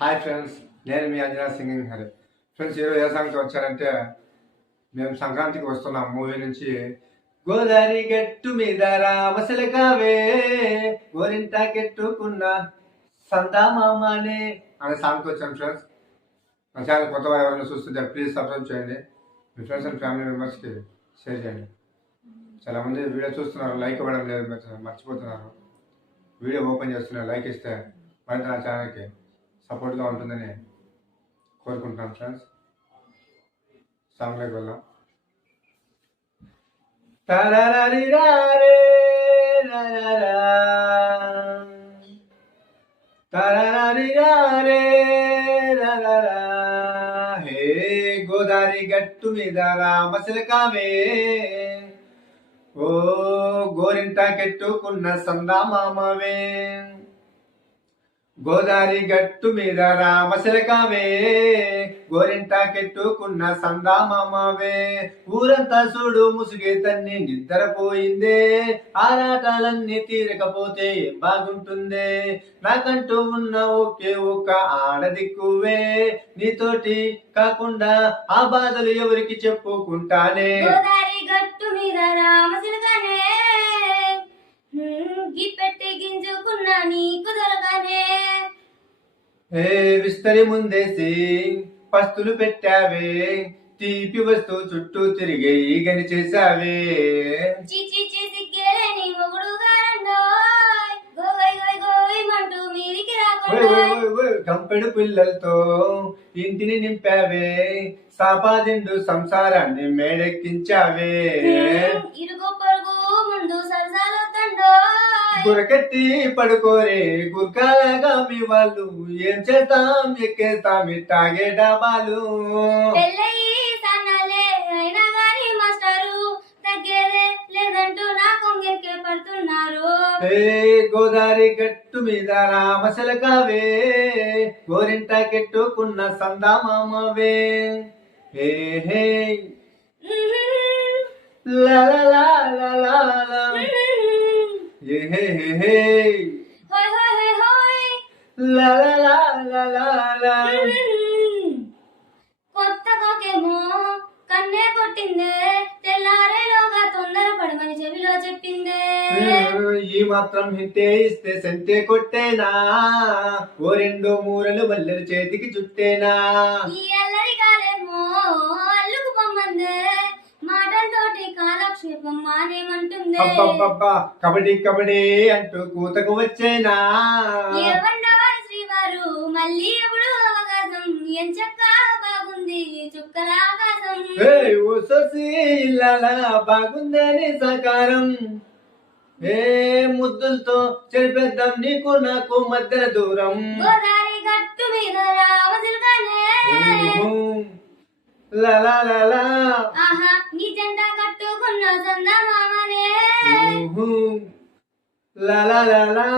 Hi friends, నేను మీ Anjana singing Hari. Friends, ఈరోజు ఏ సాంగ్తో వచ్చారంటే, మేము సంక్రాంతికి వస్తున్నాం మూవీ నుంచి. గోదావరి గట్టు మీద రామశిలకావే గోరింట కెట్టుకున్న సందామామనే అనే సాంగ్తో వచ్చాను ఫ్రెండ్స్. నా ఛానల్ కొత్త వారు ఎవరైనా చూస్తుంటే ప్లీజ్ సబ్స్క్రైబ్ చేయండి. మీ ఫ్రెండ్స్ అండ్ ఫ్యామిలీ మెంబర్స్కి షేర్ చేయండి. చాలామంది వీడియో చూస్తున్నారు, లైక్ ఇవ్వడం లేదు, మర్చిపోతున్నారు. వీడియో ఓపెన్ చేస్తున్నారు, లైక్ ఇస్తే మరింత నా ఛానల్కి సపోర్ట్గా ఉంటుందని కోరుకుంటున్నాను ఫ్రెండ్స్. సాంగ్లోకి వెళ్దాం. హే గోదావరి గట్టు మీద రామశిలకావే ఓ గోరింట కెట్టుకున్న సందామామవే. గోదావరి గట్టు మీద రామశిలకావే గోరింట కెట్టుకున్న సందామామవే. ఊరంతా చూడు ముసుగే తన్ని నిద్రపోయిందే, ఆరాటాలన్నీ తీరకపోతే బాగుంటుందే. నాకంటూ ఉన్న ఒకే ఒక్క ఆడదిక్కువే, నీతోటి కాకుండా ఆ బాధలు ఎవరికి చెప్పుకుంటానే. గోదావరి గట్టు మీద రామశిలకానే పెట్టి గింజుకున్నా నీకు దొరకనే. విస్తరి ముందేసి పస్తులు పెట్టావే, తీపి వస్తూ చుట్టూ తిరిగి గని చేసావే. చిచి సిగ్గేలేని మొగుడు గారండోయ్, గోయ్ గోయ్ గోయ్ మంటూ మీదికి రాకుండా కంపెడు పిల్లలతో ఇంటిని నింపావే, సాపాదిండు సంసారాన్ని మేడెక్కించావే. ఇరుగు పొరుగు ముందు సరసాలు తండోయ్, గురకెత్తి పడుకోరే గుర్కాలగా మీ వాళ్ళు, ఏం చేస్తాం ఎక్కేస్తాం తాగే డాబాలు. పెళ్ళయి సన్నలే అయినా గాని మాస్టారు తగ్గేదే లేదంటూ నా కొంగెక్కే పడుతున్నారు. గోదావరి గట్టు మీద రామశిలకావే గోరింట కెట్టుకున్న సందామామవే. హే హే లా లా లా లా లా హే హే హే హోయ్ హోయ్ హోయ్ హోయ్ లా లా లా లా లా. కొత్తగాకేమో కన్నే కొట్టిందే, తెల్లారేలోగా తొందర పడమని చెవిలో చెప్పిందే. ఈ మాత్రం హింటే ఇస్తే సంతే కొట్టేనా, ఓ రెండు మూరలు మల్లెలు చేతికి చుట్టేనా. ఈ అల్లరి కాలేమో అల్లుకు పొమ్మందే, మాటలతోటి కాలక్షేపం మానేమంటుందే. అబ్బబ్బబ్బా కబడ్డీ కబడ్డీ అంటూ కూతకు వచ్చేనా. ఏవండవా శ్రీవారు మళ్ళీ ఎప్పుడు అవకాశం, ఎంచక్క బాగుంది చుక్కల ఆకాశం. ఓ సొసి ఇల్లాలా బాగుందని సకారం, ముద్దులతో చెరిపేద్దాం నీకు నాకు మధ్య దూరం. గోదావరి గట్టు మీద రామశిలకానే లా లా లా లా. ఆహా నీ జెండా కట్టుకున్న సందమామనే. లా లా లా లా.